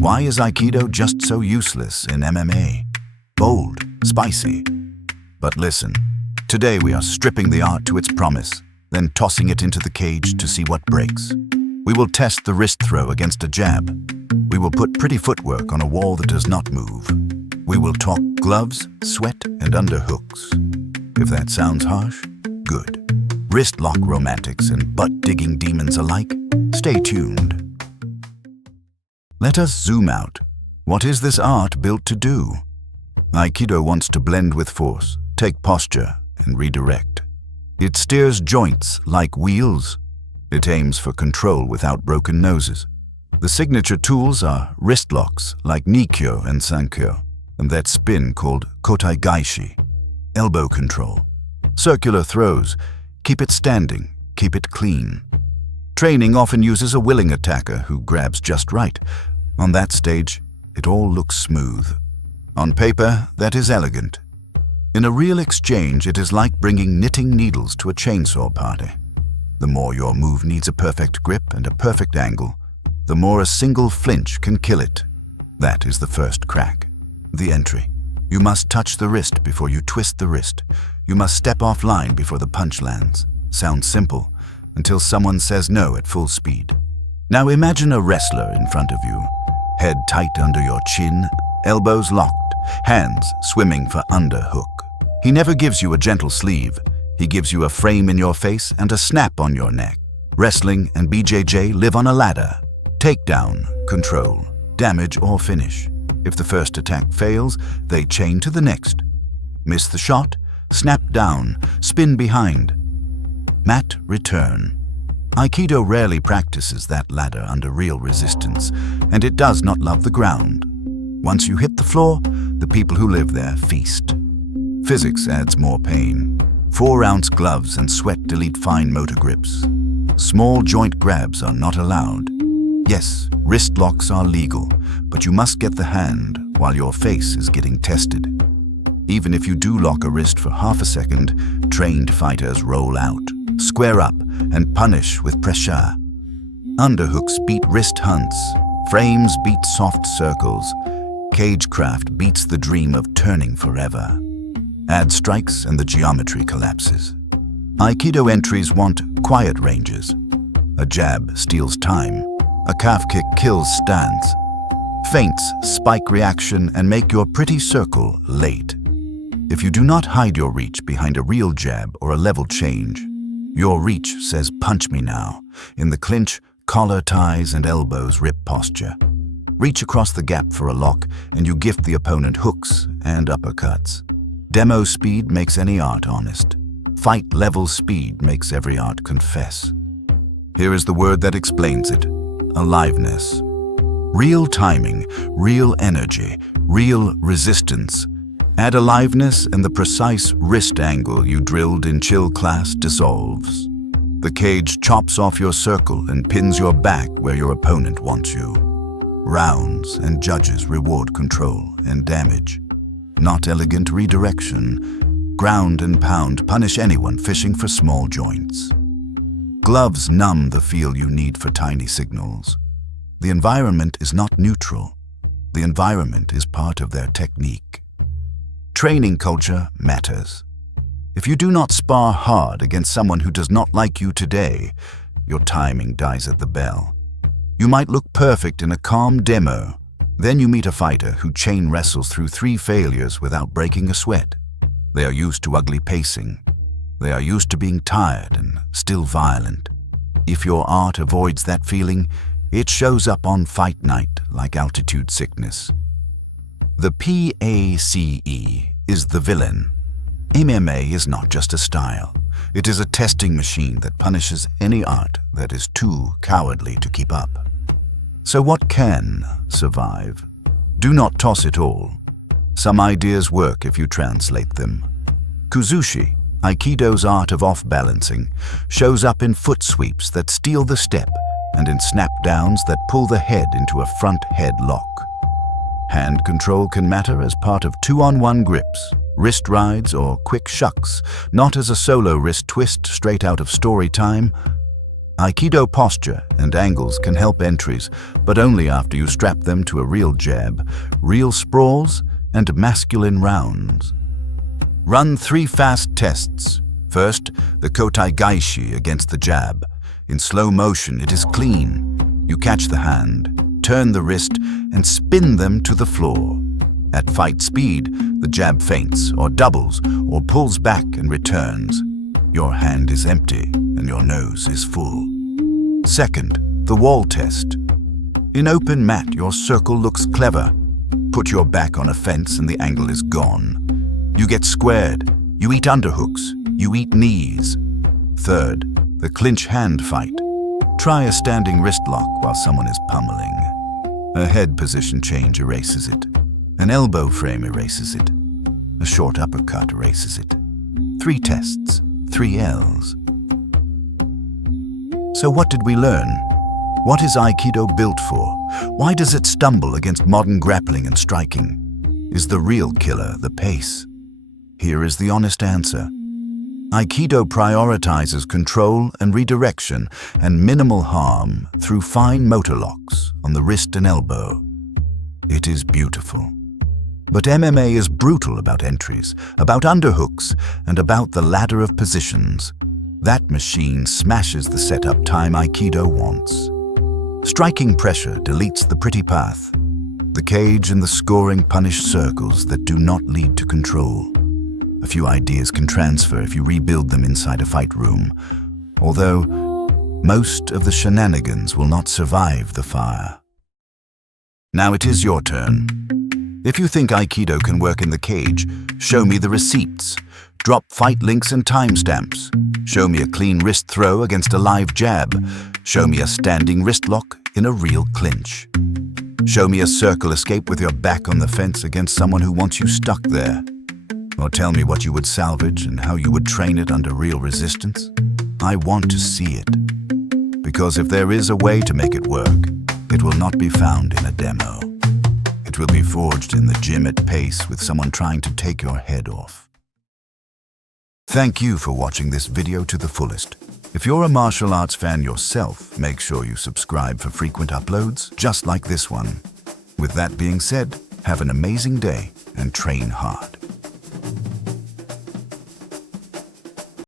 Why is Aikido just so useless in MMA? Bold, spicy. But listen, today we are stripping the art to its promise, then tossing it into the cage to see what breaks. We will test the wrist throw against a jab. We will put pretty footwork on a wall that does not move. We will talk gloves, sweat, and underhooks. If that sounds harsh, good. Wrist lock romantics and butt-digging demons alike, stay tuned. Let us zoom out. What is this art built to do? Aikido wants to blend with force, take posture, and redirect. It steers joints like wheels. It aims for control without broken noses. The signature tools are wrist locks like Nikkyo and Sankyo, and that spin called kotai gaishi. Elbow control. Circular throws. Keep it standing, keep it clean. Training often uses a willing attacker who grabs just right. On that stage, it all looks smooth. On paper, that is elegant. In a real exchange, it is like bringing knitting needles to a chainsaw party. The more your move needs a perfect grip and a perfect angle, the more a single flinch can kill it. That is the first crack. The entry. You must touch the wrist before you twist the wrist. You must step offline before the punch lands. Sounds simple, until someone says no at full speed. Now imagine a wrestler in front of you, head tight under your chin, elbows locked, hands swimming for underhook. He never gives you a gentle sleeve. He gives you a frame in your face and a snap on your neck. Wrestling and BJJ live on a ladder. Takedown, control, damage or finish. If the first attack fails, they chain to the next. Miss the shot, snap down, spin behind. Mat return. Aikido rarely practices that ladder under real resistance, and it does not love the ground. Once you hit the floor, the people who live there feast. Physics adds more pain. 4-ounce gloves and sweat delete fine motor grips. Small joint grabs are not allowed. Yes, wrist locks are legal, but you must get the hand while your face is getting tested. Even if you do lock a wrist for half a second, trained fighters roll out, square up, and punish with pressure. Underhooks beat wrist hunts. Frames beat soft circles. Cagecraft beats the dream of turning forever. Add strikes and the geometry collapses. Aikido entries want quiet ranges. A jab steals time. A calf kick kills stance. Feints spike reaction and make your pretty circle late. If you do not hide your reach behind a real jab or a level change, your reach says punch me now. In the clinch, collar ties and elbows rip posture. Reach across the gap for a lock and you gift the opponent hooks and uppercuts. Demo speed makes any art honest. Fight level speed makes every art confess. Here is the word that explains it. Aliveness. Real timing, real energy, real resistance. Add aliveness and the precise wrist angle you drilled in chill class dissolves. The cage chops off your circle and pins your back where your opponent wants you. Rounds and judges reward control and damage. Not elegant redirection. Ground and pound punish anyone fishing for small joints. Gloves numb the feel you need for tiny signals. The environment is not neutral. The environment is part of their technique. Training culture matters. If you do not spar hard against someone who does not like you today, your timing dies at the bell. You might look perfect in a calm demo. Then you meet a fighter who chain wrestles through 3 failures without breaking a sweat. They are used to ugly pacing. They are used to being tired and still violent. If your art avoids that feeling, it shows up on fight night like altitude sickness. The PACE is the villain. MMA is not just a style. It is a testing machine that punishes any art that is too cowardly to keep up. So what can survive? Do not toss it all. Some ideas work if you translate them. Kuzushi, Aikido's art of off-balancing, shows up in foot sweeps that steal the step and in snap-downs that pull the head into a front head lock. Hand control can matter as part of 2-on-1 grips, wrist rides or quick shucks, not as a solo wrist twist straight out of story time. Aikido posture and angles can help entries, but only after you strap them to a real jab, real sprawls, and masculine rounds. Run 3 fast tests. First, the kotai gaishi against the jab. In slow motion, it is clean. You catch the hand, turn the wrist, and spin them to the floor. At fight speed, the jab feints or doubles or pulls back and returns. Your hand is empty and your nose is full. Second, the wall test. In open mat, your circle looks clever. Put your back on a fence and the angle is gone. You get squared. You eat underhooks. You eat knees. Third, the clinch hand fight. Try a standing wrist lock while someone is pummeling. A head position change erases it. An elbow frame erases it. A short uppercut erases it. 3 tests, 3 L's. So what did we learn? What is Aikido built for? Why does it stumble against modern grappling and striking? Is the real killer the pace? Here is the honest answer. Aikido prioritizes control and redirection and minimal harm through fine motor locks on the wrist and elbow. It is beautiful. But MMA is brutal about entries, about underhooks, and about the ladder of positions. That machine smashes the setup time Aikido wants. Striking pressure deletes the pretty path. The cage and the scoring punish circles that do not lead to control. A few ideas can transfer if you rebuild them inside a fight room, although most of the shenanigans will not survive the fire. Now it is your turn. If you think Aikido can work in the cage, show me the receipts. Drop fight links and timestamps. Show me a clean wrist throw against a live jab. Show me a standing wrist lock in a real clinch. Show me a circle escape with your back on the fence against someone who wants you stuck there. Or tell me what you would salvage and how you would train it under real resistance. I want to see it. Because if there is a way to make it work, it will not be found in a demo. It will be forged in the gym at pace with someone trying to take your head off. Thank you for watching this video to the fullest. If you're a martial arts fan yourself, make sure you subscribe for frequent uploads just like this one. With that being said, have an amazing day and train hard.